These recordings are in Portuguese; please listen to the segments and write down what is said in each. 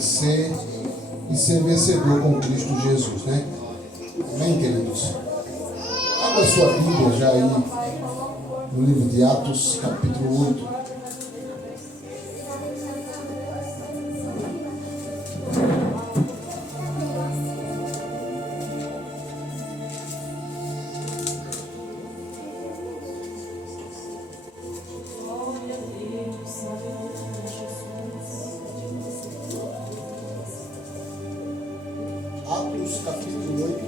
vencer e ser vencedor com Cristo Jesus, né? Amém, queridos? Abra sua Bíblia já aí no livro de Atos, capítulo 8. Atos capítulo 8,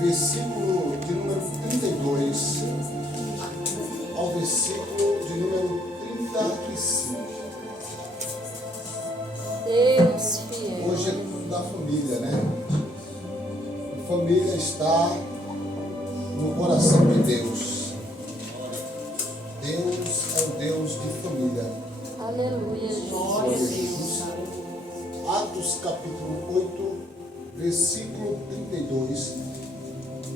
versículo de número 32 ao versículo de número 35. Deus fiel. Hoje é culto da família, né? A família está no coração de Deus. Deus é o Deus de família. Aleluia, Glória a Jesus. Jesus. Atos capítulo 8, versículo 32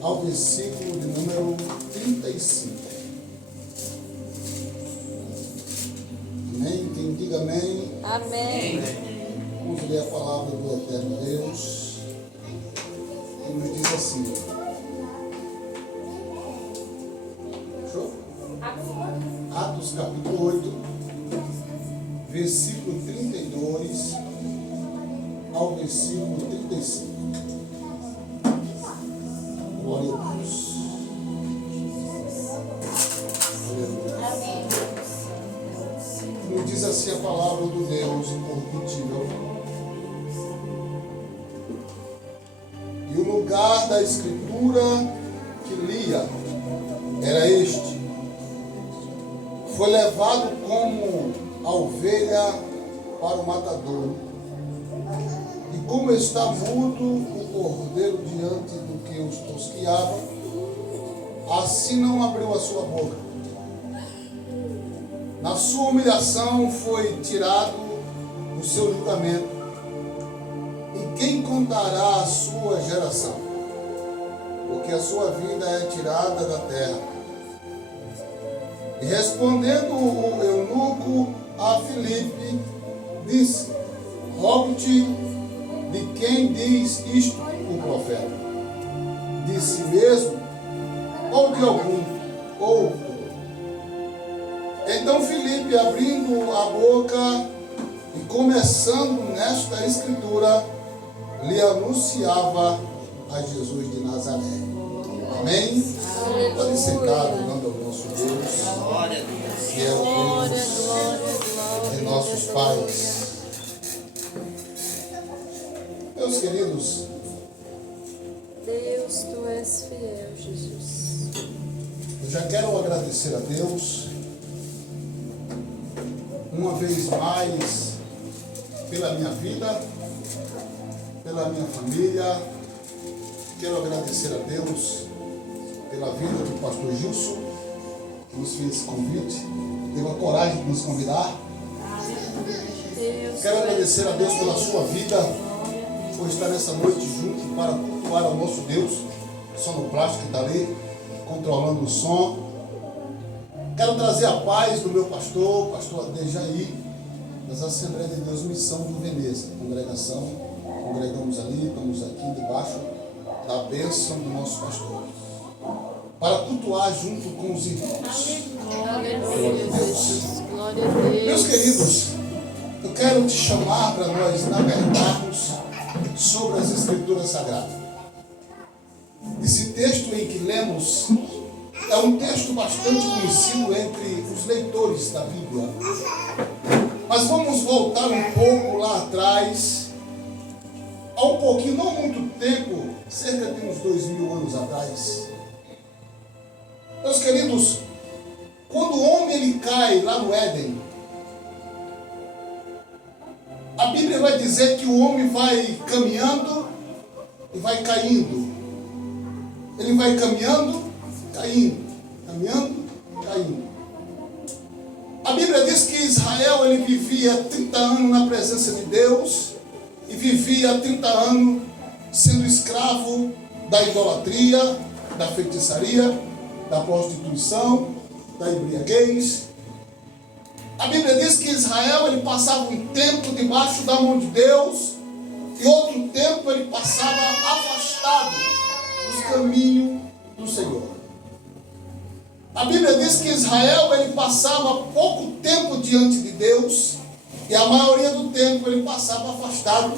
ao versículo de número 35. Amém? Quem diga amém. Amém. Vamos ler a palavra do eterno Deus, que nos diz assim. Show? Atos capítulo 8, versículo 32 ao versículo 35. Glória a Deus. Aleluia. Nos diz assim a palavra do Deus incorruptível. E o lugar da escritura que lia era este: foi levado como a ovelha para o matadouro. E como está mudo o cordeiro diante do que os tosquiava, assim não abriu a sua boca. Na sua humilhação foi tirado o seu julgamento. E quem contará a sua geração? Porque a sua vida é tirada da terra. E respondendo o eunuco a Filipe, disse: rogo-te, de quem diz isto o profeta? De si mesmo ou de algum outro? Então Filipe, abrindo a boca e começando nesta escritura, lhe anunciava a Jesus de Nazaré. Amém? Pode sentar, adorando ao nosso Deus, que é o Deus de nossos pais. Meus queridos, Deus, tu és fiel, Jesus. eu já quero agradecer a Deus uma vez mais pela minha vida, pela minha família. Quero agradecer a Deus pela vida do pastor Gilson, que nos fez esse convite, teve a coragem de nos convidar. Deus, Quero agradecer a Deus pela sua vida, por estar nessa noite junto para cultuar ao nosso Deus. Sonoplástico que está ali, controlando o som. Quero trazer a paz do meu pastor Adejaí, das Assembleias de Deus Missão do Veneza, congregação. Congregamos ali, estamos aqui debaixo da bênção do nosso pastor, para cultuar junto com os irmãos. aleluia, Jesus. Glória a Deus. Meus queridos, eu quero te chamar para nós navegarmos sobre as Escrituras Sagradas. Esse texto em que lemos é um texto bastante conhecido entre os leitores da Bíblia. Mas vamos voltar um pouco lá atrás, há um pouquinho, não muito tempo, cerca de uns 2000 anos atrás. Meus queridos, quando o homem ele cai lá no Éden, a Bíblia vai dizer que o homem vai caminhando e vai caindo. Ele vai caminhando, caindo, caminhando, caindo. A Bíblia diz que Israel ele vivia 30 anos na presença de Deus e vivia 30 anos sendo escravo da idolatria, da feitiçaria, da prostituição, da embriaguez. A Bíblia diz que Israel ele passava um tempo debaixo da mão de Deus e outro tempo ele passava afastado dos caminhos do Senhor. A Bíblia diz que Israel ele passava pouco tempo diante de Deus e a maioria do tempo ele passava afastado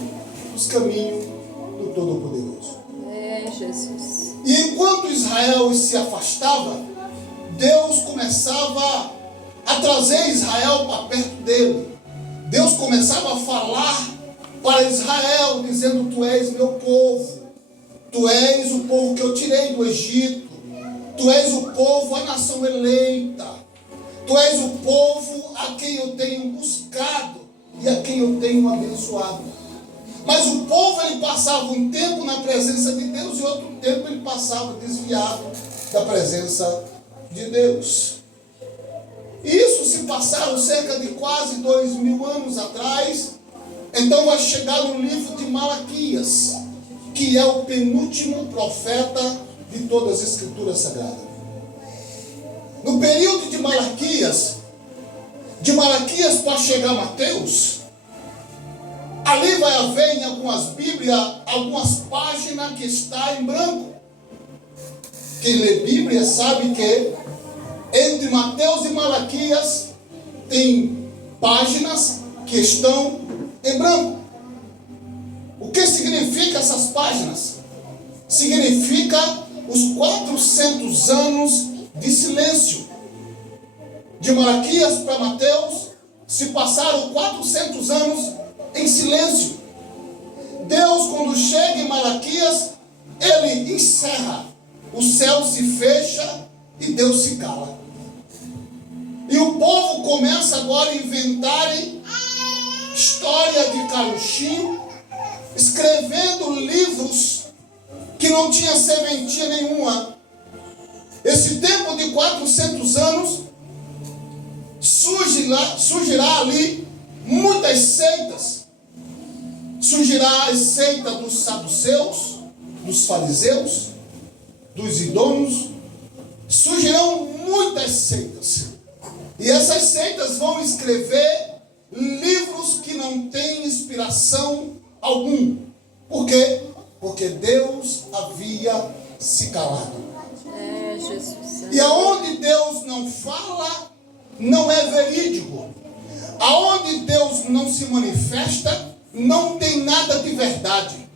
dos caminhos do Todo-Poderoso. É, Jesus. E enquanto Israel se afastava, Deus começava a trazer Israel para perto dele. Deus começava a falar para Israel, dizendo: tu és meu povo, tu és o povo que eu tirei do Egito, tu és o povo, a nação eleita, tu és o povo a quem eu tenho buscado e a quem eu tenho abençoado. Mas o povo ele passava um tempo na presença de Deus e outro tempo ele passava desviado da presença de Deus. Isso se passaram cerca de quase 2000 anos atrás. Então vai chegar no livro de Malaquias, que é o penúltimo profeta de todas as Escrituras Sagradas. No período de Malaquias para chegar a Mateus, ali vai haver em algumas Bíblias, algumas páginas que está em branco. Quem lê Bíblia sabe que entre Mateus e Malaquias tem páginas que estão em branco. O que significa essas páginas? Significa os 400 anos de silêncio. De Malaquias para Mateus se passaram 400 anos em silêncio. Deus, quando chega em Malaquias, ele encerra. O céu se fecha e Deus se cala. E o povo começa agora a inventar história de carochinho, escrevendo livros que não tinha sementinha nenhuma. Esse tempo de 400 anos surgirá ali muitas seitas. Surgirá a seita dos saduceus, dos fariseus, dos idôneos. Surgirão muitas seitas. E essas seitas vão escrever livros que não têm inspiração algum. Por quê? Porque Deus havia se calado. É, Jesus. E aonde Deus não fala, não é verídico. Aonde Deus não se manifesta, não tem nada de verdade.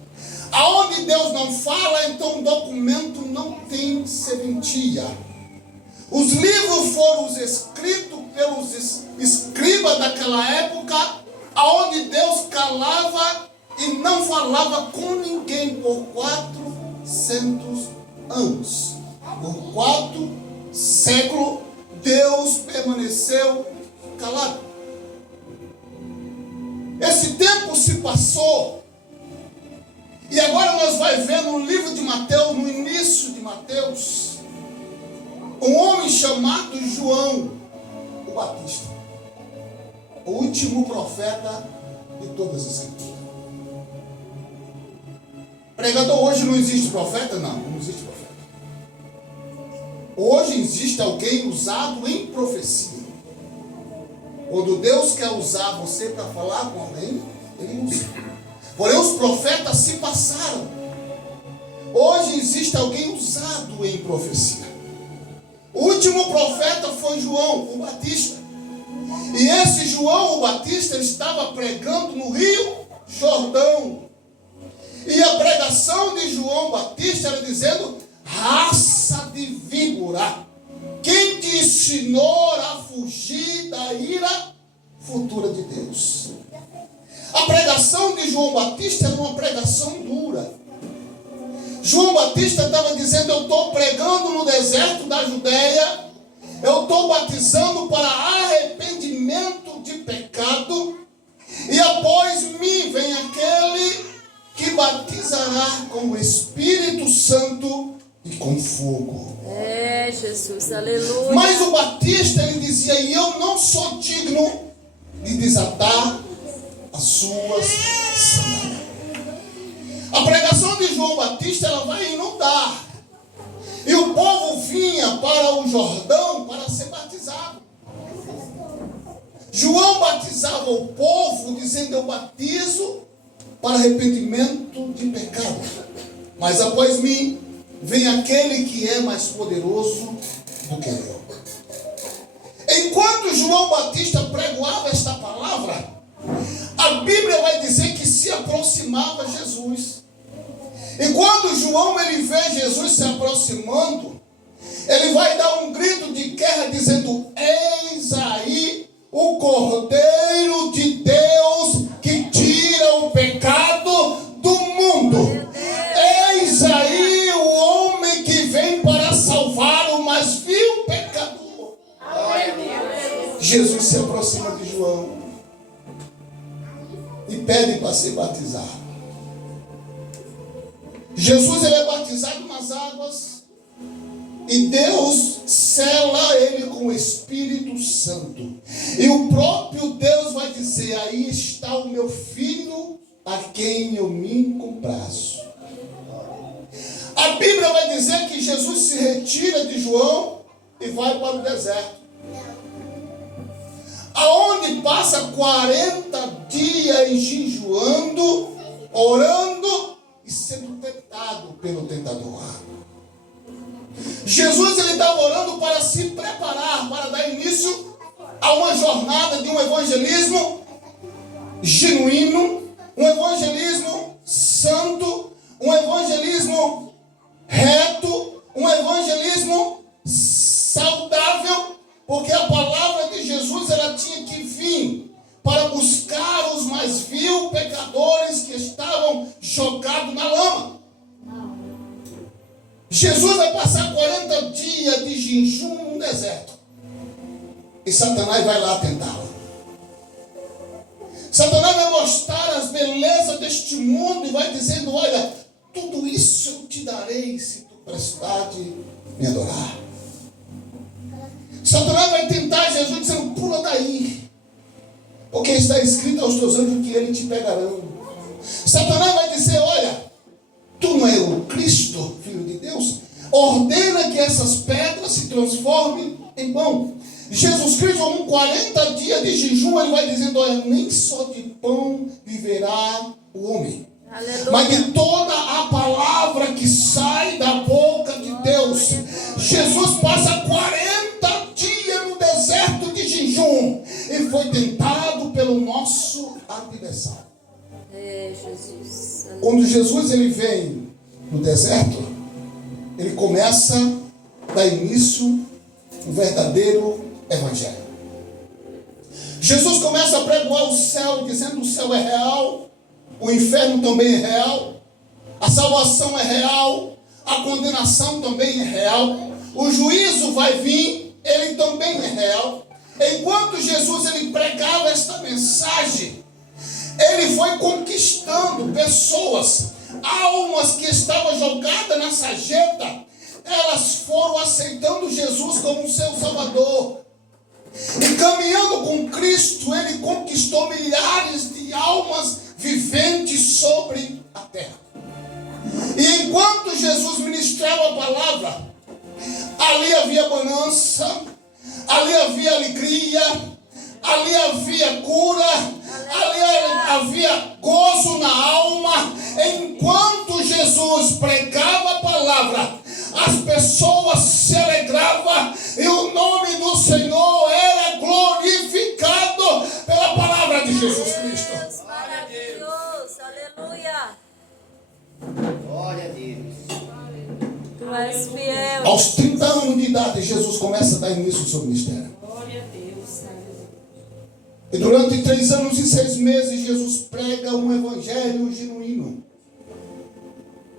Aonde Deus não fala, então o documento não tem serventia. Os livros foram escritos pelos escribas daquela época, aonde Deus calava e não falava com ninguém por 400 anos. Por 4 séculos, Deus permaneceu calado. Esse tempo se passou. E agora nós vamos ver no livro de Mateus, no início de Mateus, um homem chamado João o Batista, o último profeta de todas as Escrituras. Pregador, hoje não existe profeta? Não existe profeta. Hoje existe alguém usado em profecia. Quando Deus quer usar você para falar com alguém, Ele usa. Porém, os profetas se passaram. Hoje existe alguém usado em profecia. O último profeta foi João o Batista. E esse João o Batista estava pregando no Rio Jordão. E a pregação de João Batista era dizendo: raça de víbora, quem te ensinou a fugir da ira futura de Deus? A pregação de João Batista era uma pregação dura. João Batista estava dizendo: eu estou pregando no deserto da Judeia, eu estou batizando para arrependimento de pecado, e após mim vem aquele que batizará com o Espírito Santo e com fogo. É, Jesus, aleluia. Mas o Batista, ele dizia: e eu não sou digno de desatar as suas sandálias. A pregação de João Batista, ela vai inundar. E o povo vinha para o Jordão para ser batizado. batizava o povo, dizendo: eu batizo para arrependimento de pecado. Mas após mim vem aquele que é mais poderoso do que eu. Enquanto João Batista pregoava esta palavra, a Bíblia vai dizer que se aproximava Jesus. E quando João ele vê Jesus se aproximando, ele vai dar um grito de guerra dizendo: eis aí o Cordeiro de Deus que tira o pecado do mundo. Eis aí o homem que vem para salvar o mais vil pecador. Jesus se aproxima de João e pede para ser batizado. Jesus ele é batizado nas águas e Deus sela ele com o Espírito Santo. E o próprio Deus vai dizer: aí está o meu filho a quem eu me comprazo. A Bíblia vai dizer que Jesus se retira de João e vai para o deserto, aonde passa 40 dias jejuando, orando e sendo tentado pelo tentador. Jesus ele estava orando para se preparar, para dar início a uma jornada de um evangelismo genuíno, um evangelismo santo, um evangelismo reto, um evangelismo saudável, porque a palavra de Jesus ela tinha que vir para buscar os mais vil pecadores que estavam jogados na lama. Jesus vai passar 40 dias de jejum no deserto. E Satanás vai lá tentá-lo. Satanás vai mostrar as belezas deste mundo e vai dizendo: olha, tudo isso eu te darei se tu prestares me adorar. Satanás vai tentar Jesus dizendo: pula daí, porque está escrito aos teus anjos que eles te pegarão. Satanás vai dizer: olha, tu não é o Cristo, Filho de Deus? Ordena que essas pedras se transformem em pão. Jesus Cristo, com 40 dias de jejum, ele vai dizendo: olha, nem só de pão viverá o homem, aleluia, mas de toda a palavra que sai da boca de Deus. Jesus passa 40 dias no deserto de jejum e foi tentado pelo nosso adversário. Jesus. Quando Jesus ele vem no deserto, ele começa a dar início um verdadeiro evangelho. Jesus começa a pregoar o céu, dizendo: o céu é real, o inferno também é real, a salvação é real, a condenação também é real, o juízo vai vir, ele também é real. Enquanto Jesus ele pregava esta mensagem, ele foi conquistando pessoas, almas que estavam jogadas na sarjeta, elas foram aceitando Jesus como seu Salvador. E caminhando com Cristo, ele conquistou milhares de almas viventes sobre a terra. E enquanto Jesus ministrava a palavra, ali havia bonança, ali havia alegria, ali havia cura, ali havia gozo na alma. Enquanto Jesus pregava a palavra, as pessoas se alegravam e o nome do Senhor era glorificado pela palavra de Jesus Cristo. Glória a Deus, aleluia. Glória a Deus. Tu és fiel. Aos 30 anos de idade, Jesus começa a dar início ao seu ministério. Glória a Deus, aleluia. E durante 3 anos e 6 meses, Jesus prega um evangelho genuíno.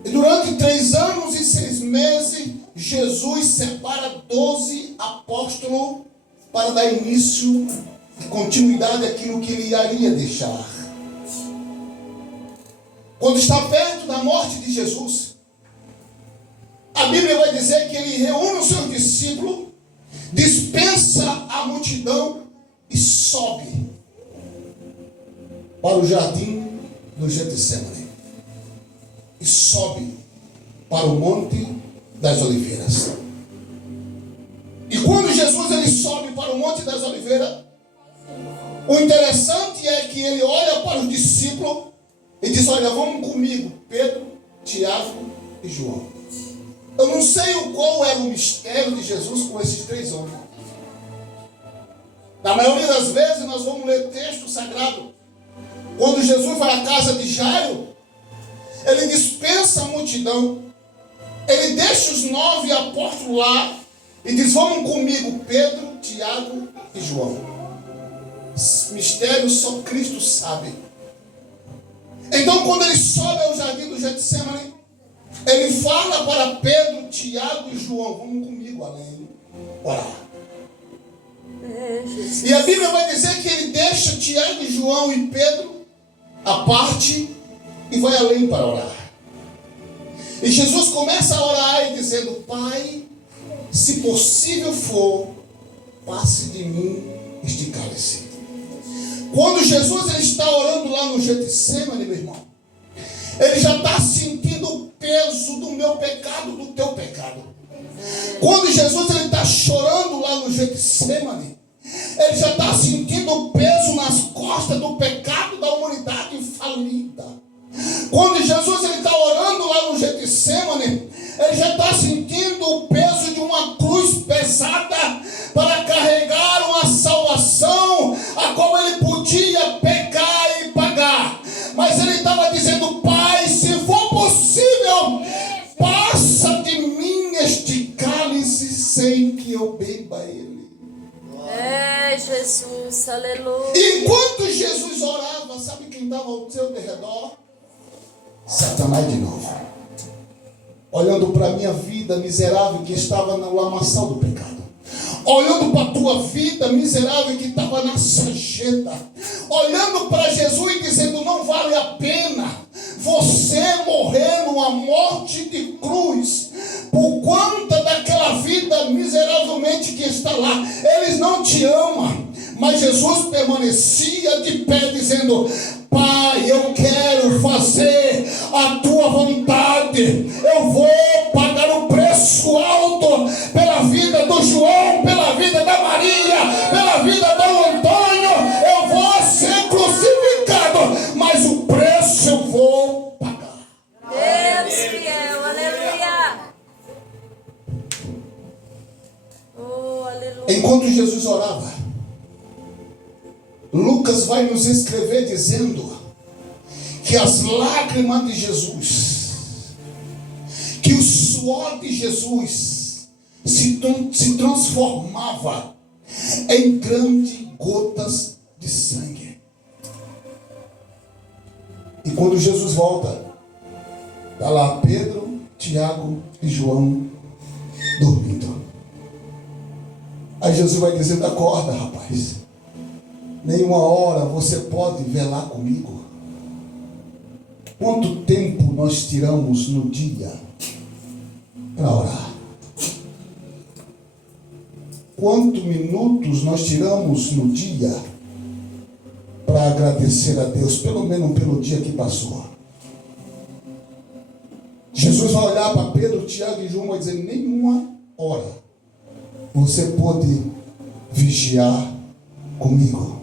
E durante 3 anos e 6 meses, Jesus separa 12 apóstolos para dar início e continuidade àquilo que ele iria deixar. Quando está perto da morte de Jesus, a Bíblia vai dizer que ele reúne os seus discípulos, dispensa a multidão e sobe para o jardim do Getsemane. E sobe para o Monte das Oliveiras. E quando Jesus ele sobe para o Monte das Oliveiras, O interessante é que ele olha para os discípulos e diz: olha, vamos comigo, Pedro, Tiago e João. Eu não sei qual era o mistério de Jesus com esses três homens. Na maioria das vezes nós vamos ler texto sagrado. Quando Jesus vai à casa de Jairo, ele dispensa a multidão. Ele deixa os 9 apóstolos lá e diz: vamos comigo, Pedro, Tiago e João. Esse mistério só Cristo sabe. Então, quando ele sobe ao jardim do Getsemane, ele fala para Pedro, Tiago e João: vamos comigo além, orar. E a Bíblia vai dizer que ele deixa Tiago e João e Pedro à parte e vai além para orar. E Jesus começa a orar e dizendo: Pai, se possível for, passe de mim este cálice. Quando Jesus ele está orando lá no Getsemane, meu irmão, ele já está sentindo o peso do meu pecado, do teu pecado. Quando Jesus ele está chorando lá no Getsemane, ele já está sentindo o peso nas costas do pecado da humanidade falida. Quando Jesus ele está orando lá no Getsemane, ele já está sentindo o peso de uma cruz pesada para carregar uma salvação a qual ele podia pecar e pagar. Mas ele estava dizendo: Pai, se for possível, passa de mim este cálice sem que eu beba ele. Jesus, aleluia. Enquanto Jesus orava, sabe quem estava ao seu derredor? Satanás de novo, olhando para a minha vida miserável que estava no lamaçal do pecado, olhando para a tua vida miserável que estava na sarjeta, olhando para Jesus e dizendo: não vale a pena você morrer numa morte de cruz por conta daquela vida miseravelmente que está lá. Eles não te amam. Mas Jesus permanecia de pé dizendo: Pai, eu quero fazer a tua vontade. Eu vou pagar o preço alto pela vida do João, pela vida da Maria, pela vida do Antônio. Eu vou ser crucificado, mas o preço eu vou pagar. Deus fiel, aleluia. Oh, aleluia. Enquanto Jesus orava, Lucas vai nos escrever dizendo que as lágrimas de Jesus, que o suor de Jesus se transformava em grandes gotas de sangue. E quando Jesus volta, está lá Pedro, Tiago e João dormindo. Aí Jesus vai dizendo: acorda, rapaz. Nenhuma hora você pode velar comigo. Quanto tempo nós tiramos no dia para orar? Quantos minutos nós tiramos no dia para agradecer a Deus, pelo menos pelo dia que passou? Jesus vai olhar para Pedro, Tiago e João e dizer: nenhuma hora você pode vigiar comigo.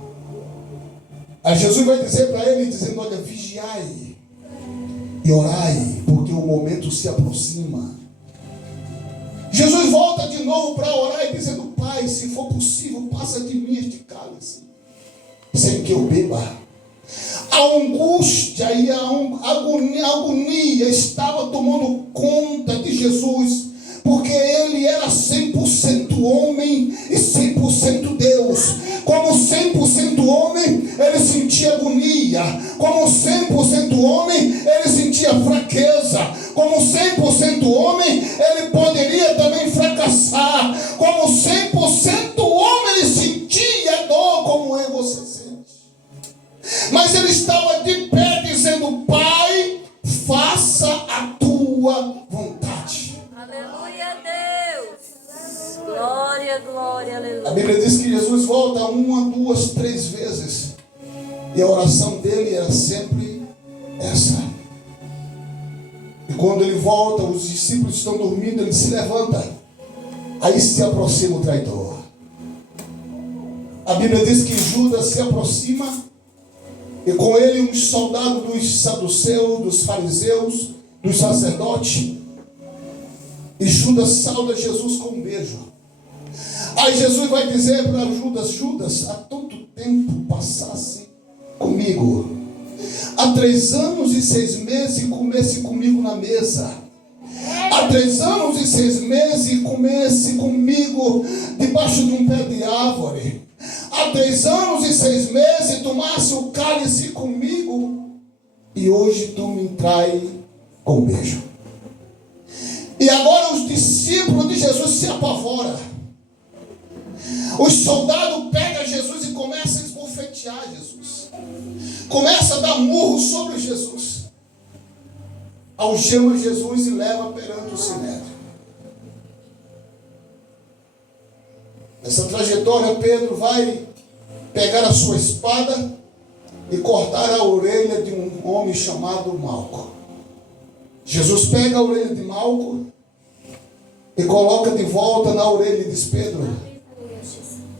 Aí Jesus vai dizer para ele, dizendo: olha, vigiai e orai, porque o momento se aproxima. Jesus volta de novo para orar e dizendo: Pai, se for possível, passa de mim este cálice, sem que eu beba. A angústia e a agonia estava tomando conta de Jesus, porque ele era 100% homem e 100% Deus. Como 100% homem, ele sentia agonia. Como 100% homem, ele sentia fraqueza. Como 100% homem, ele poderia também fracassar. Como 100% homem, ele sentia dor como eu e você sente. Mas ele estava de pé dizendo: Pai, faça a tua vontade. Aleluia, Deus. Glória, glória, aleluia. A Bíblia diz que Jesus volta 1, 2, 3 vezes. E a oração dele era sempre essa. E quando ele volta, os discípulos estão dormindo, ele se levanta. Aí se aproxima o traidor. A Bíblia diz que Judas se aproxima e com ele uns soldados dos saduceus, dos fariseus, dos sacerdotes. E Judas sauda Jesus com um beijo. Aí Jesus vai dizer para Judas: Judas, há tanto tempo passasse comigo. Há 3 anos e 6 meses comesse comigo na mesa. Há 3 anos e 6 meses comesse comigo debaixo de um pé de árvore. Há 3 anos e 6 meses tomasse o cálice comigo. E hoje tu me trai com beijo. E agora os discípulos de Jesus se apavoram. Os soldados pegam Jesus e começam a esbofetear Jesus. Começa a dar murro sobre Jesus. Algema Jesus e leva perante o sinédrio. Nessa trajetória, Pedro vai pegar a sua espada e cortar a orelha de um homem chamado Malco. Jesus pega a orelha de Malco e coloca de volta na orelha e diz: Pedro,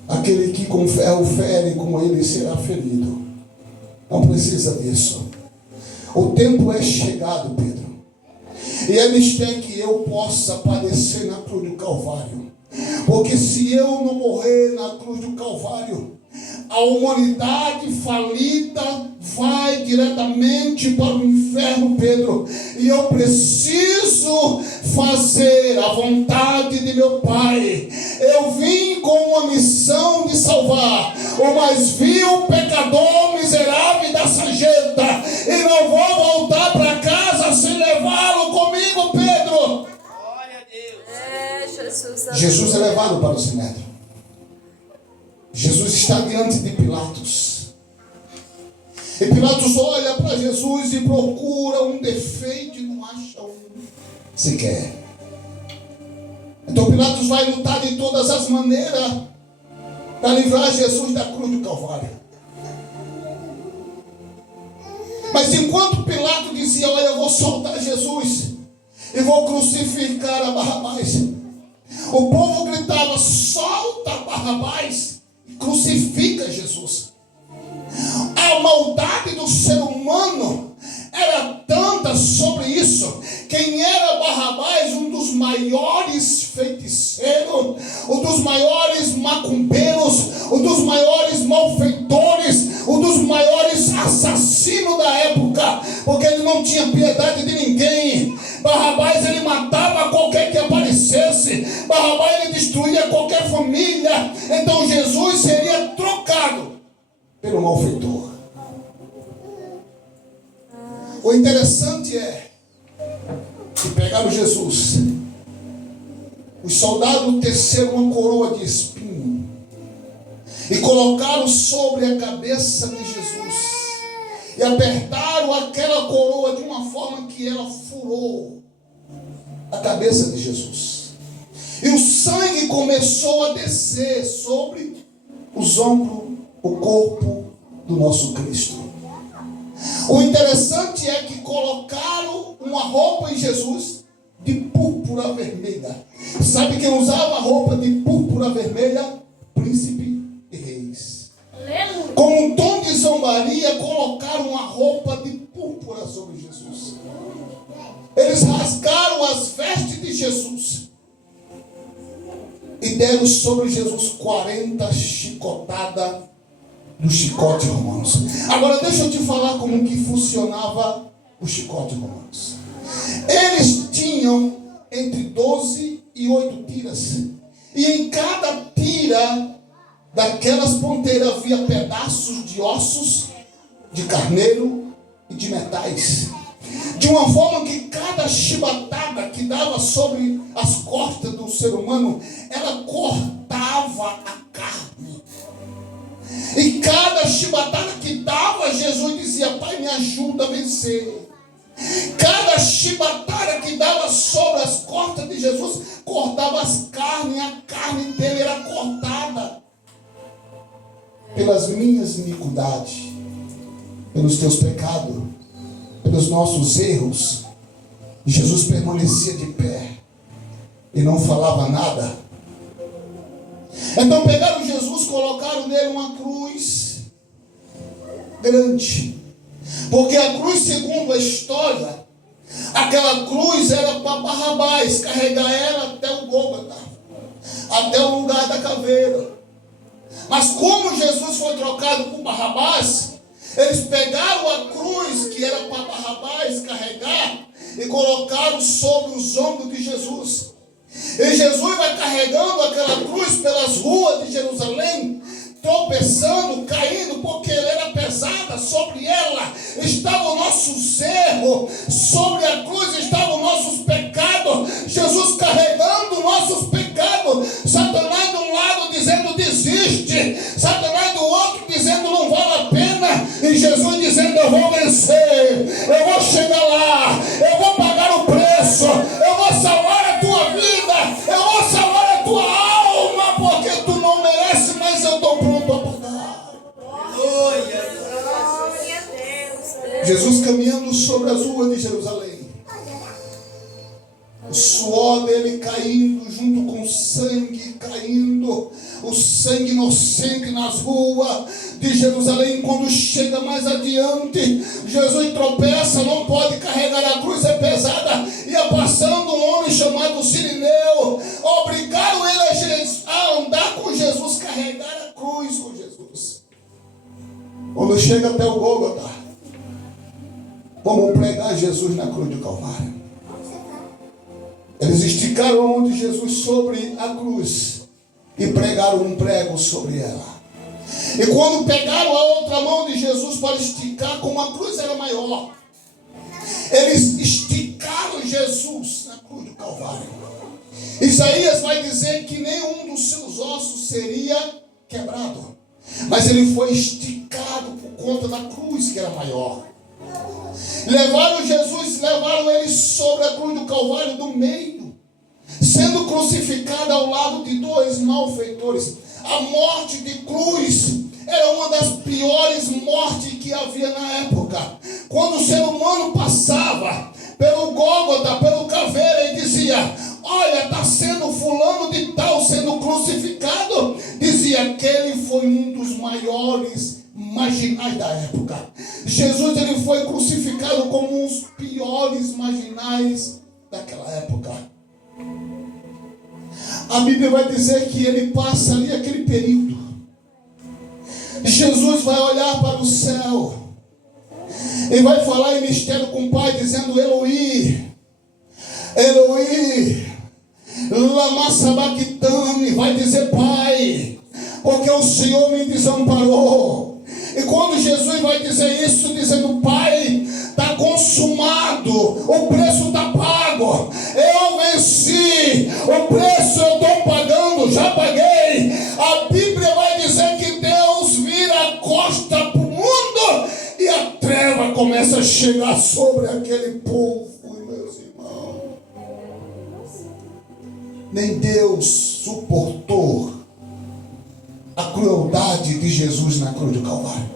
aquele que com ferro fere, com ele será ferido. Não precisa disso. O tempo é chegado, Pedro. E eles têm que eu possa padecer na cruz do Calvário. Porque se eu não morrer na cruz do Calvário, a humanidade falida vai diretamente para o inferno, Pedro. E eu preciso fazer a vontade de meu Pai. Eu vim com uma missão de salvar o mais vil pecador miserável da sarjeta. E não vou voltar para casa sem levá-lo comigo, Pedro. Glória a Deus. Jesus é levado para o sinédrio. Jesus está diante de Pilatos. E Pilatos olha para Jesus e procura um defeito e não acha um sequer. Então Pilatos vai lutar de todas as maneiras para livrar Jesus da cruz do Calvário. Mas enquanto Pilatos dizia: olha, eu vou soltar Jesus e vou crucificar a Barrabás, o povo gritava: solta Barrabás, crucifica Jesus. A maldade do ser humano era tanta sobre isso. Quem era Barrabás? Um dos maiores feiticeiros, um dos maiores macumbeiros, um dos maiores malfeitores, um dos maiores assassinos da época, porque ele não tinha piedade de ninguém. Barrabás, ele matava qualquer que aparecesse. Barrabás, ele destruía qualquer família. Então Jesus seria trocado pelo malfeitor. O interessante é que pegaram Jesus, os soldados teceram uma coroa de espinho e colocaram sobre a cabeça de Jesus e apertaram aquela coroa de uma forma que ela furou a cabeça de Jesus. E o sangue começou a descer sobre os ombros, o corpo do nosso Cristo. O interessante é que colocaram uma roupa em Jesus de púrpura vermelha. Sabe quem usava a roupa de púrpura vermelha? Príncipe e reis. Com um tom de zombaria, colocaram uma roupa de púrpura sobre Jesus. Eles rasgaram as vestes de Jesus e deram sobre Jesus 40 chicotadas do chicote romano. Agora deixa eu te falar como que funcionava o chicote romano. Eles tinham entre 12 e 8 tiras. E em cada tira daquelas ponteiras havia pedaços de ossos, de carneiro e de metais. De uma forma que cada chibatada que dava sobre as costas do ser humano, ela cortava a carne. E cada chibatada que dava, Jesus dizia: Pai, me ajuda a vencer. Cada chibatada que dava sobre as costas de Jesus, cortava as carnes, a carne dele era cortada. Pelas minhas iniquidades, pelos teus pecados, pelos nossos erros, Jesus permanecia de pé e não falava nada. Então pegaram Jesus, colocaram nele uma cruz grande. Porque a cruz, segundo a história, aquela cruz era para Barrabás carregar ela até o Gólgota, até o lugar da caveira. Mas como Jesus foi trocado por Barrabás, eles pegaram a cruz que era para Barrabás carregar e colocaram sobre os ombros de Jesus. E Jesus vai carregando aquela cruz pelas ruas de Jerusalém, tropeçando, caindo, porque ela era pesada. Sobre ela estava o nosso erro, sobre a cruz estavam nossos pecados. Jesus carregando nossos pecados. Satanás de um lado dizendo desiste, Satanás do outro dizendo não vale a pena, e Jesus dizendo eu vou vencer, eu vou chegar lá, eu vou pagar o preço, eu vou salvar a tua vida, eu vou salvar a tua alma, porque tu não mereces, mas eu estou pronto a pagar. Jesus caminhando sobre as ruas de Jerusalém, o suor dele caindo junto com o sangue caindo, o sangue inocente nas ruas de Jerusalém. Quando chega mais adiante, Jesus tropeça, não pode carregar a cruz, é pesada. Ia passando um homem chamado Sirineu, obrigaram ele a andar com Jesus, carregar a cruz com Jesus. Quando chega até o Gólgota, vamos pregar Jesus na cruz do Calvário. Eles esticaram a mão de Jesus sobre a cruz e pregaram um prego sobre ela. E quando pegaram a outra mão de Jesus para esticar, como a cruz era maior, eles esticaram Jesus na cruz do Calvário. Isaías vai dizer que nenhum dos seus ossos seria quebrado, mas ele foi esticado por conta da cruz que era maior. Levaram Jesus, levaram ele sobre a cruz do Calvário do meio, sendo crucificado ao lado de dois malfeitores. A morte de cruz era uma das piores mortes que havia na época. Quando o ser humano passava pelo Gólgota, pelo caveira, e dizia: olha, está sendo fulano de tal sendo crucificado, dizia: aquele foi um dos maiores marginais da época. Jesus, ele foi crucificado como um dos piores marginais daquela época. A Bíblia vai dizer que ele passa ali aquele período. Jesus vai olhar para o céu e vai falar em mistério com o Pai, dizendo: Eloi, Eloi, lama sabachthani. Vai dizer: Pai, porque o Senhor me desamparou. E quando Jesus vai dizer isso, dizendo: Pai, está consumado, o preço está pago, eu venci, o preço eu estou pagando, já paguei. A Bíblia vai dizer que Deus vira a costa para o mundo e a treva começa a chegar sobre aquele povo, meus irmãos. Nem Deus suportou a crueldade de Jesus na cruz do Calvário.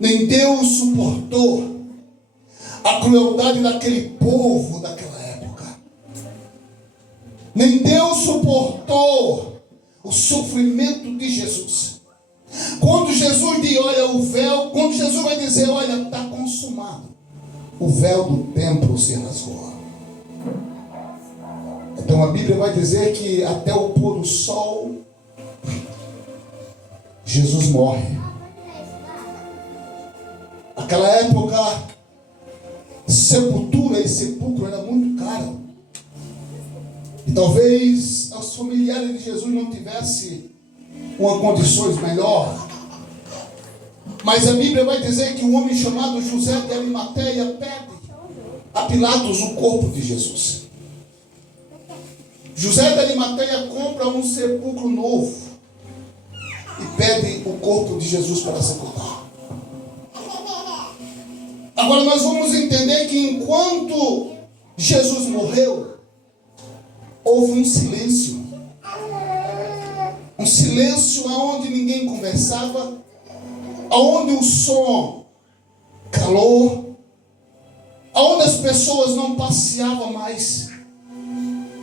Nem Deus suportou a crueldade daquele povo daquela época. Nem Deus suportou o sofrimento de Jesus. Quando Jesus diz: olha, o véu, quando Jesus vai dizer: olha, está consumado, o véu do templo se rasgou. Então a Bíblia vai dizer que até o pôr do sol Jesus morre. Naquela época, sepultura e sepulcro era muito caro. E talvez os familiares de Jesus não tivessem uma condições melhor. Mas a Bíblia vai dizer que um homem chamado José de Arimateia pede a Pilatos o corpo de Jesus. José de Arimateia compra um sepulcro novo e pede o corpo de Jesus para sepultar. Agora nós vamos entender que enquanto Jesus morreu, houve um silêncio. Um silêncio onde ninguém conversava, onde o som calou, onde as pessoas não passeavam mais.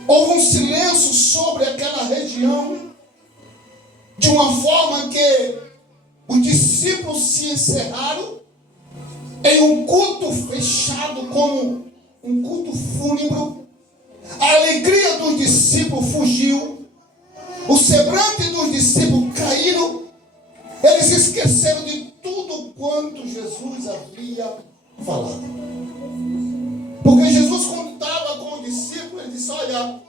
Houve um silêncio sobre aquela região. de uma forma que os discípulos se encerraram em um culto fechado, como um culto fúnebre. A alegria dos discípulos fugiu, o semblante dos discípulos caíram, eles esqueceram de tudo quanto Jesus havia falado. Porque Jesus, quando estava com os discípulos, ele disse: olha,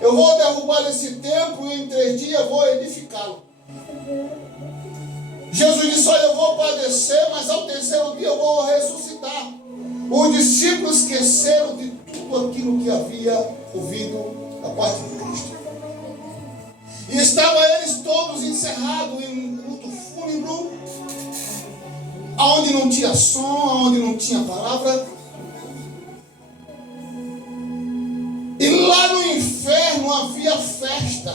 eu vou derrubar esse templo e em 3 dias eu vou edificá-lo. Jesus disse: olha, eu vou padecer, mas ao 3º dia eu vou ressuscitar. Os discípulos esqueceram de tudo aquilo que havia ouvido da parte de Cristo. E estavam eles todos encerrados em um culto fúnebre, onde não tinha som, onde não tinha palavra. E lá no inferno havia festa.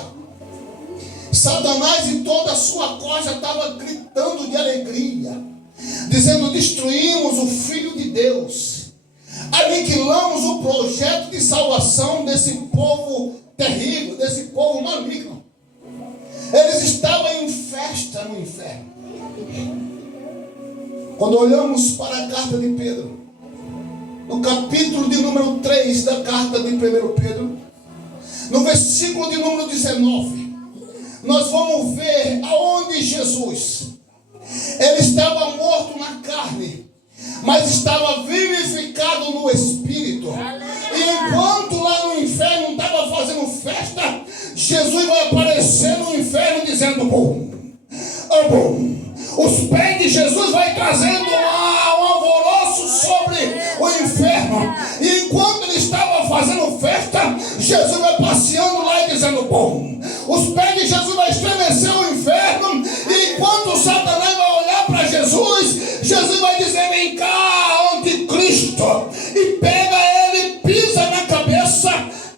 Satanás e toda a sua corja estava gritando de alegria, dizendo: destruímos o Filho de Deus, aniquilamos o projeto de salvação desse povo terrível, desse povo maligno. Eles estavam em festa no inferno. Quando olhamos para a carta de Pedro, no capítulo de número 3 da carta de 1 Pedro, no versículo de número 19, nós vamos ver aonde Jesus, ele estava morto na carne, mas estava vivificado no Espírito. E enquanto lá no inferno estava fazendo festa, Jesus vai aparecer no inferno dizendo: bom, oh, bom. Os pés de Jesus vai trazendo um alvoroço sobre o inferno. E enquanto ele estava fazendo festa, Jesus vai passeando lá e dizendo: bom. Os pés de Jesus vai estremecer o inferno. E enquanto Satanás vai olhar para Jesus, Jesus vai dizer: vem cá, anticristo. E pega ele, pisa na cabeça,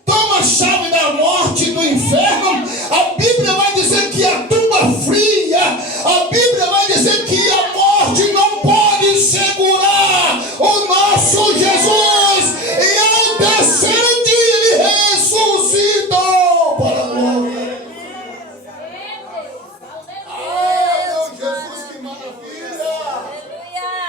toma a chave da morte do inferno. A Bíblia vai dizer que a tumba fria, a Bíblia vai dizer que a morte não pode segurar o nosso Jesus. E ao 3º dia ele ressuscitou para a glória. Ah, meu Jesus, que maravilha! Aleluia!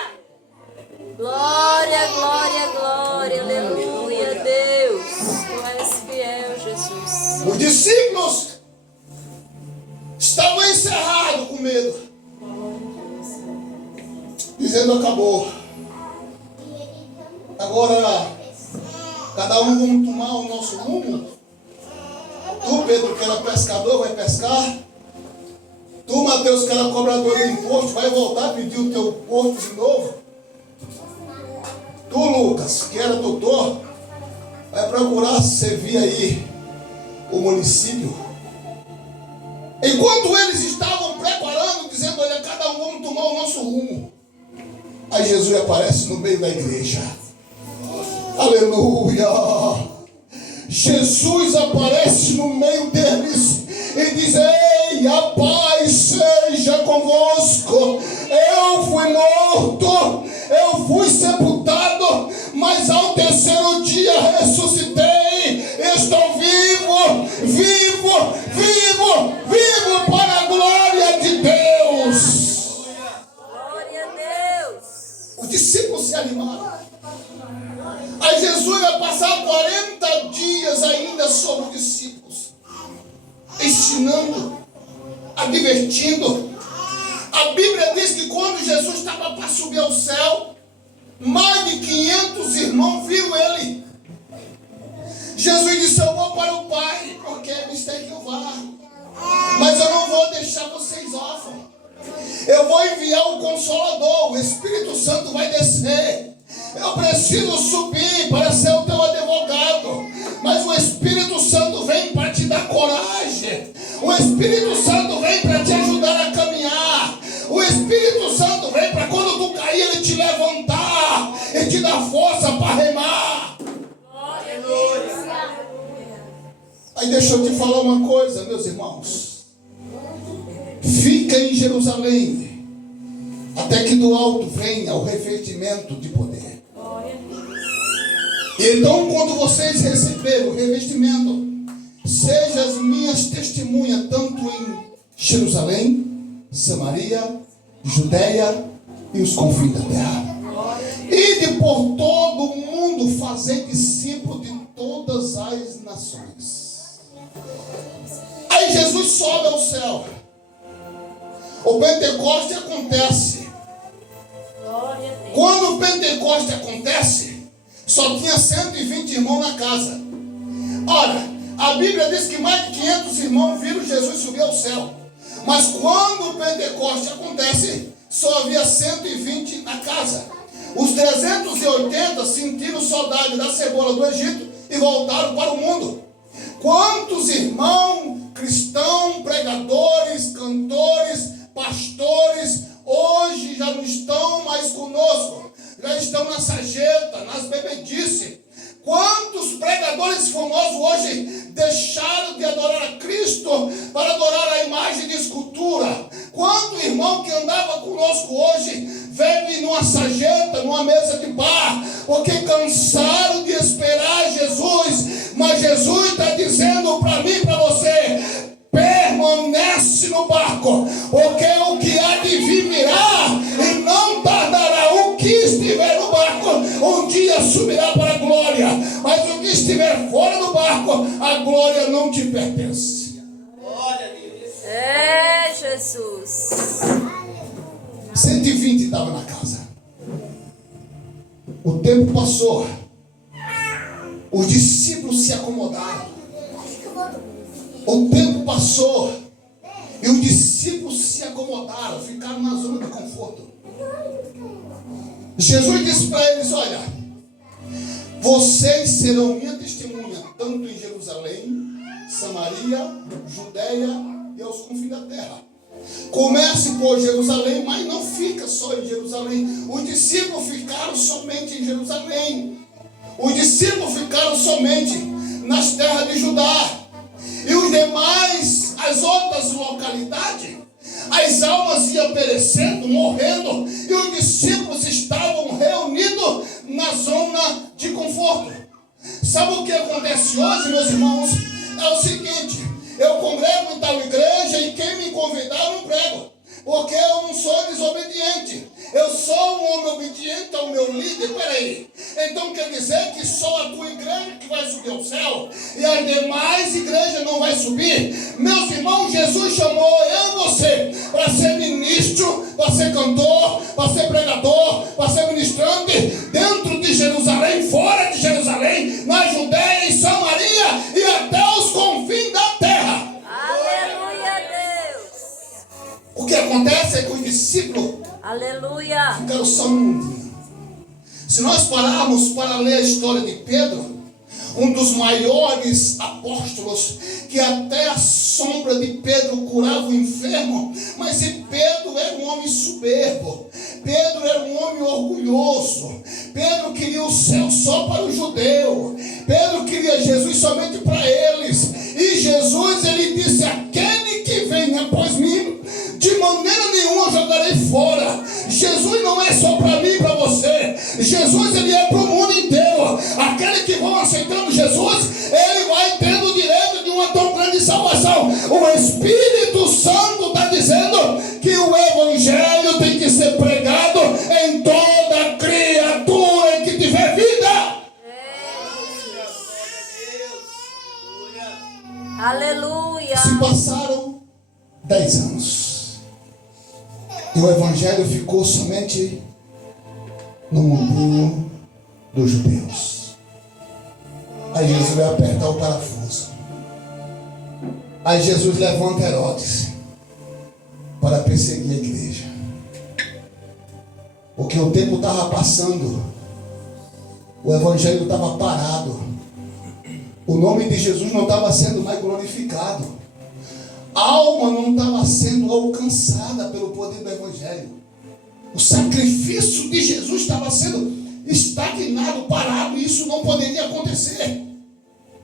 Glória, glória, glória, aleluia, Deus. Tu és fiel, Jesus. Os discípulos estavam encerrados com medo, dizendo: acabou. Agora, cada um vamos tomar o nosso rumo. Tu, Pedro, que era pescador, vai pescar. Tu, Mateus, que era cobrador de imposto, vai voltar a pedir o teu posto de novo. Tu, Lucas, que era doutor, vai procurar servir aí o município. Enquanto eles estavam preparando, dizendo: olha, cada um vamos tomar o nosso rumo. Aí Jesus aparece no meio da igreja. Aleluia! Jesus aparece no meio deles e diz: ei, a paz seja convosco. Eu fui morto, eu fui sepultado, mas ao 3º dia ressuscitei. Estou vivo, vivo, vivo, vivo para a glória de Deus. Glória a Deus. Os discípulos se animaram. Aí Jesus vai passar 40 dias ainda sobre os discípulos, ensinando, advertindo. A Bíblia diz que quando Jesus estava para subir ao céu, mais de 500 irmãos viram ele. Jesus disse: eu vou para o Pai, porque me tem que eu vá, mas eu não vou deixar vocês órfãos. Eu vou enviar o Consolador, o Espírito Santo vai descer. Eu preciso subir para ser o teu advogado, mas o Espírito Santo vem para te dar coragem. O Espírito Santo vem para te ajudar a caminhar. O Espírito Santo vem para quando tu cair, ele te levantar e te dar força para remar. Glória a Deus. Aí deixa eu te falar uma coisa, meus irmãos. Fica em Jerusalém até que do alto venha o revestimento de poder. E então, quando vocês receberem o revestimento, sejam as minhas testemunhas, tanto em Jerusalém, Samaria, Judeia e os confins da terra. Ide por todo o mundo, fazer discípulos de todas as nações. Aí Jesus sobe ao céu. O Pentecoste acontece. Quando o Pentecoste acontece, só tinha 120 irmãos na casa. Ora, a Bíblia diz que mais de 500 irmãos viram Jesus subir ao céu. Mas quando o Pentecoste acontece, só havia 120 na casa. Os 380 sentiram saudade da cebola do Egito e voltaram para o mundo. Quantos irmãos, cristãos, pregadores, cantores, pastores, hoje já não estão mais conosco, já estão na sarjeta, nas bebedices. Quantos pregadores famosos hoje deixaram de adorar a Cristo para adorar a imagem de escultura? Quanto irmão que andava conosco hoje veio numa sarjeta, numa mesa de bar, porque cansaram de esperar Jesus. Mas Jesus está dizendo para mim e para você: permanece no barco, porque o que há de vir virá e não tardará. O que estiver no barco um dia subirá para a glória, mas o que estiver fora do barco, a glória não te pertence. Glória a Deus. É, Jesus. 120 estavam na casa. O tempo passou. Os discípulos se acomodaram. O tempo passou. E os discípulos se acomodaram. Ficaram na zona de conforto. Jesus disse para eles: olha, vocês serão minha testemunha, tanto em Jerusalém, Samaria, Judeia e aos confins da terra. Comece por Jerusalém, mas não fica só em Jerusalém. Os discípulos ficaram somente em Jerusalém. Os discípulos ficaram somente nas terras de Judá. E os demais, as outras localidades, as almas iam perecendo, morrendo, e os discípulos estavam reunidos na zona de conforto. Sabe o que acontece hoje, meus irmãos? É o seguinte: eu congrego em tal igreja e quem me convidar eu não prego, porque eu não sou desobediente. Eu sou um homem obediente ao meu líder. Peraí, então quer dizer que só a tua igreja que vai subir ao céu e as demais igrejas não vai subir? Meus irmãos, Jesus chamou eu e você para ser ministro, para ser cantor, para ser pregador, para ser ministrante dentro de Jerusalém, fora de Jerusalém, na Judeia, em Samaria e até os confins da terra. Aleluia, Deus. O que acontece é que os discípulos Aleluia. ficaram só no mundinho. Se nós pararmos para ler a história de Pedro, um dos maiores apóstolos, que até a sombra de Pedro curava o enfermo, mas Pedro era um homem soberbo, Pedro era um homem orgulhoso, Pedro queria o céu só para o judeu, Pedro queria Jesus somente para eles, e Jesus, ele disse: aquele que vem após mim, de maneira nenhuma eu jogarei fora. Jesus não é só para mim e para você. Jesus, ele é para o mundo inteiro. Aqueles que vão aceitando Jesus, ele vai tendo o direito de uma tão grande salvação. O Espírito Santo está dizendo que o Evangelho tem que ser pregado em toda criatura que tiver vida. Aleluia. Se passaram 10 anos. E o Evangelho ficou somente no mundinho dos judeus. Aí Jesus vai apertar o parafuso. Aí Jesus levanta Herodes para perseguir a igreja. Porque o tempo estava passando. O Evangelho estava parado. O nome de Jesus não estava sendo mais glorificado. A alma não estava sendo alcançada pelo poder do Evangelho. O sacrifício de Jesus estava sendo estagnado, parado, e isso não poderia acontecer.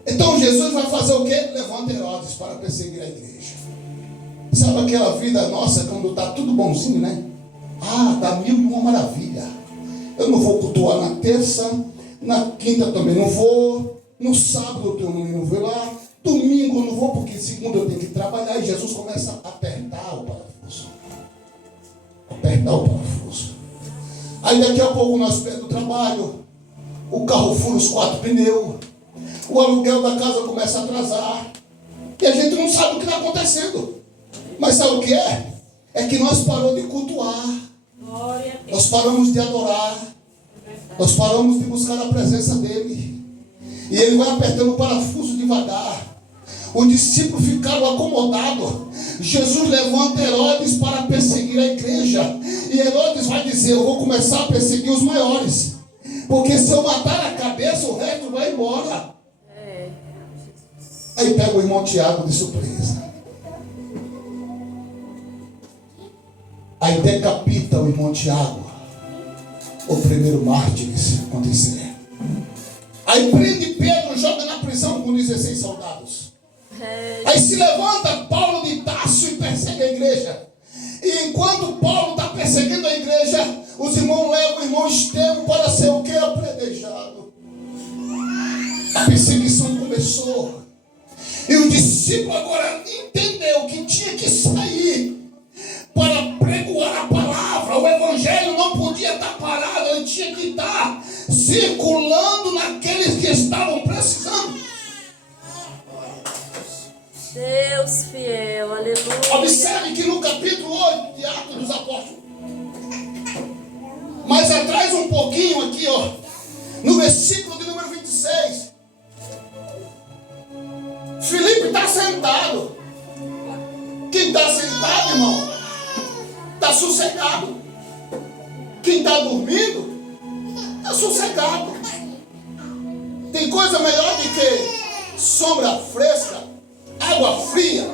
Então Jesus vai fazer o quê? Levanta Herodes para perseguir a igreja. Sabe aquela vida nossa quando está tudo bonzinho, né? Ah, dá 1001 maravilha. Eu não vou cultuar na terça, na quinta também não vou, no sábado eu não vou lá, domingo eu não vou porque segunda eu tenho que trabalhar. E Jesus começa a apertar apertar o parafuso. Aí daqui a pouco nós perdemos o trabalho, o carro fura os 4 pneus, o aluguel da casa começa a atrasar, e a gente não sabe o que está acontecendo. Mas sabe o que é? É que nós paramos de cultuar, nós paramos de adorar, nós paramos de buscar a presença dele, e ele vai apertando o parafuso devagar. Os discípulos ficaram acomodados. Jesus levanta Herodes para perseguir a igreja, e Herodes vai dizer: eu vou começar a perseguir os maiores, porque se eu matar a cabeça, o resto vai embora. Aí pega o irmão Tiago de surpresa, aí decapita o irmão Tiago, o primeiro mártir que se acontecer. Aí prende Pedro, joga na prisão com 16 soldados. Aí se levanta Paulo de Tarso e persegue a igreja. E enquanto Paulo está perseguindo a igreja, os irmãos levam o irmão Estevão para ser o que? Apredejado. A perseguição começou. E o discípulo agora entendeu que tinha que sair para pregoar a palavra. O evangelho não podia estar parado, ele tinha que estar circulando naqueles que estavam precisando. Deus fiel, aleluia. Observe que no capítulo 8 de Atos dos Apóstolos, mais atrás um pouquinho aqui, ó, no versículo de número 26, Filipe está sentado. Quem está sentado, irmão, está sossegado. Quem está dormindo, está sossegado. Tem coisa melhor do que sombra fresca, água fria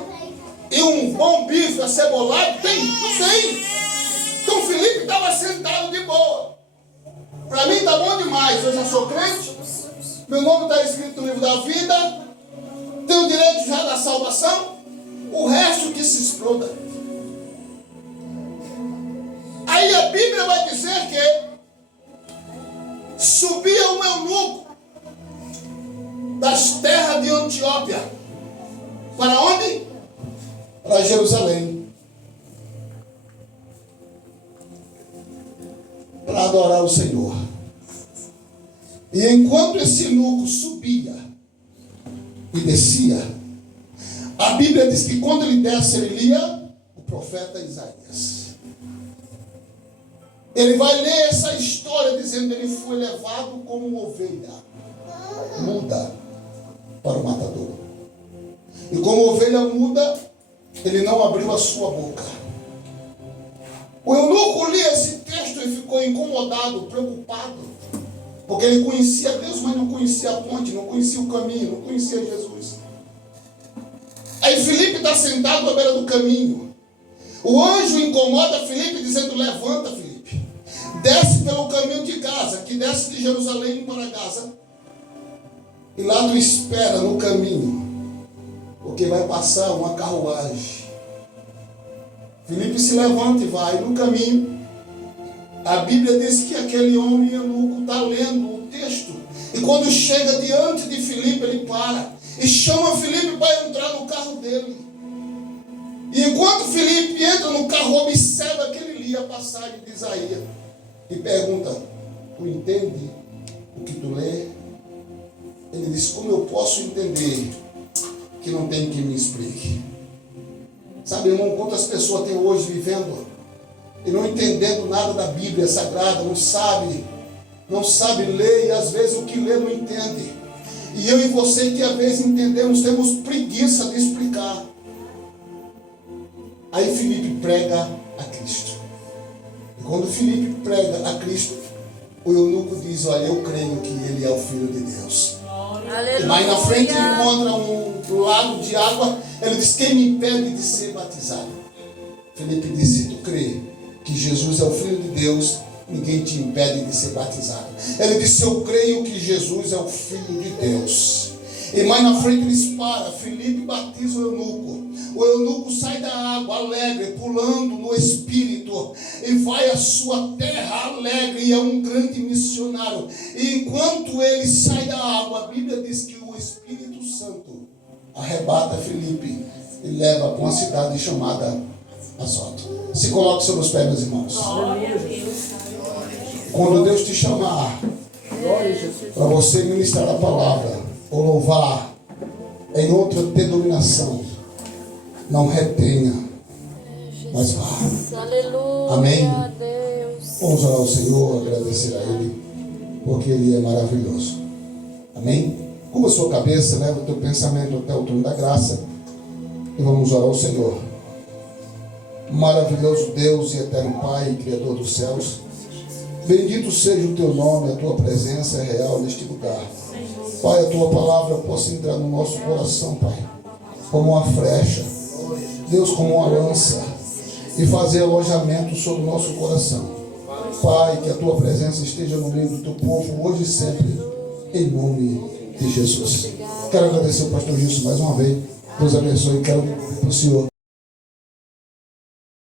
e um bom bife acebolado? Tem? Não tem. Então Filipe estava sentado de boa. Para mim está bom demais. Eu já sou crente, meu nome está escrito no livro da vida, tenho direito já da salvação, o resto que se exploda. Aí a Bíblia vai dizer que subia um eunuco das terras de Antioquia. Para onde? Para Jerusalém, para adorar o Senhor. E enquanto esse eunuco subia e descia, a Bíblia diz que quando ele desce, ele lia o profeta Isaías. Ele vai ler essa história dizendo: ele foi levado como uma ovelha muda para o matador. E como ovelha muda, ele não abriu a sua boca. O eunuco lia esse texto e ficou incomodado, preocupado, porque ele conhecia Deus, mas não conhecia a ponte, não conhecia o caminho, não conhecia Jesus. Aí Filipe está sentado à beira do caminho. O anjo incomoda Filipe dizendo: levanta, Filipe, desce pelo caminho de Gaza, que desce de Jerusalém para Gaza, e lá tu espera no caminho, porque vai passar uma carruagem. Filipe se levanta e vai no caminho. A Bíblia diz que aquele homem eunuco está lendo o texto, e quando chega diante de Filipe, ele para e chama Filipe para entrar no carro dele. E enquanto Filipe entra no carro, observa que ele lia a passagem de Isaías e pergunta: tu entende o que tu lê? Ele diz: como eu posso entender que não tem quem me explique? Sabe, irmão, quantas pessoas tem hoje vivendo e não entendendo nada da Bíblia Sagrada, não sabe ler, e às vezes o que lê não entende. E eu e você que às vezes entendemos, temos preguiça de explicar. Aí Filipe prega a Cristo. E quando Filipe prega a Cristo, o eunuco diz: olha, eu creio que ele é o Filho de Deus. Aleluia. E mais na frente ele encontra um lago de água. Ele diz: quem me impede de ser batizado? Filipe disse: tu crê que Jesus é o Filho de Deus, ninguém te impede de ser batizado. Ele disse: eu creio que Jesus é o Filho de Deus. E mais na frente eles param. Filipe batiza o eunuco. O eunuco sai da água alegre, pulando no Espírito, e vai à sua terra alegre, e é um grande missionário. E enquanto ele sai da água, a Bíblia diz que o Espírito Santo arrebata Filipe e leva para uma cidade chamada assalto. Se coloque sobre os pés, meus irmãos. Quando Deus te chamar para você ministrar a palavra ou louvar em outra denominação, não retenha, mas vá. Aleluia. Amém. Deus. Vamos orar ao Senhor, agradecer a Ele, porque Ele é maravilhoso. Amém? Curva a sua cabeça, leva o teu pensamento até o trono da graça e vamos orar ao Senhor. Maravilhoso Deus e eterno Pai, Criador dos céus, bendito seja o teu nome, a tua presença é real neste lugar. Pai, a tua palavra possa entrar no nosso coração, Pai, como uma flecha, Deus, como uma lança, e fazer alojamento sobre o nosso coração. Pai, que a tua presença esteja no meio do teu povo, hoje e sempre, em nome de Jesus. Quero agradecer ao pastor Gilson mais uma vez. Deus abençoe e quero devolver para o Senhor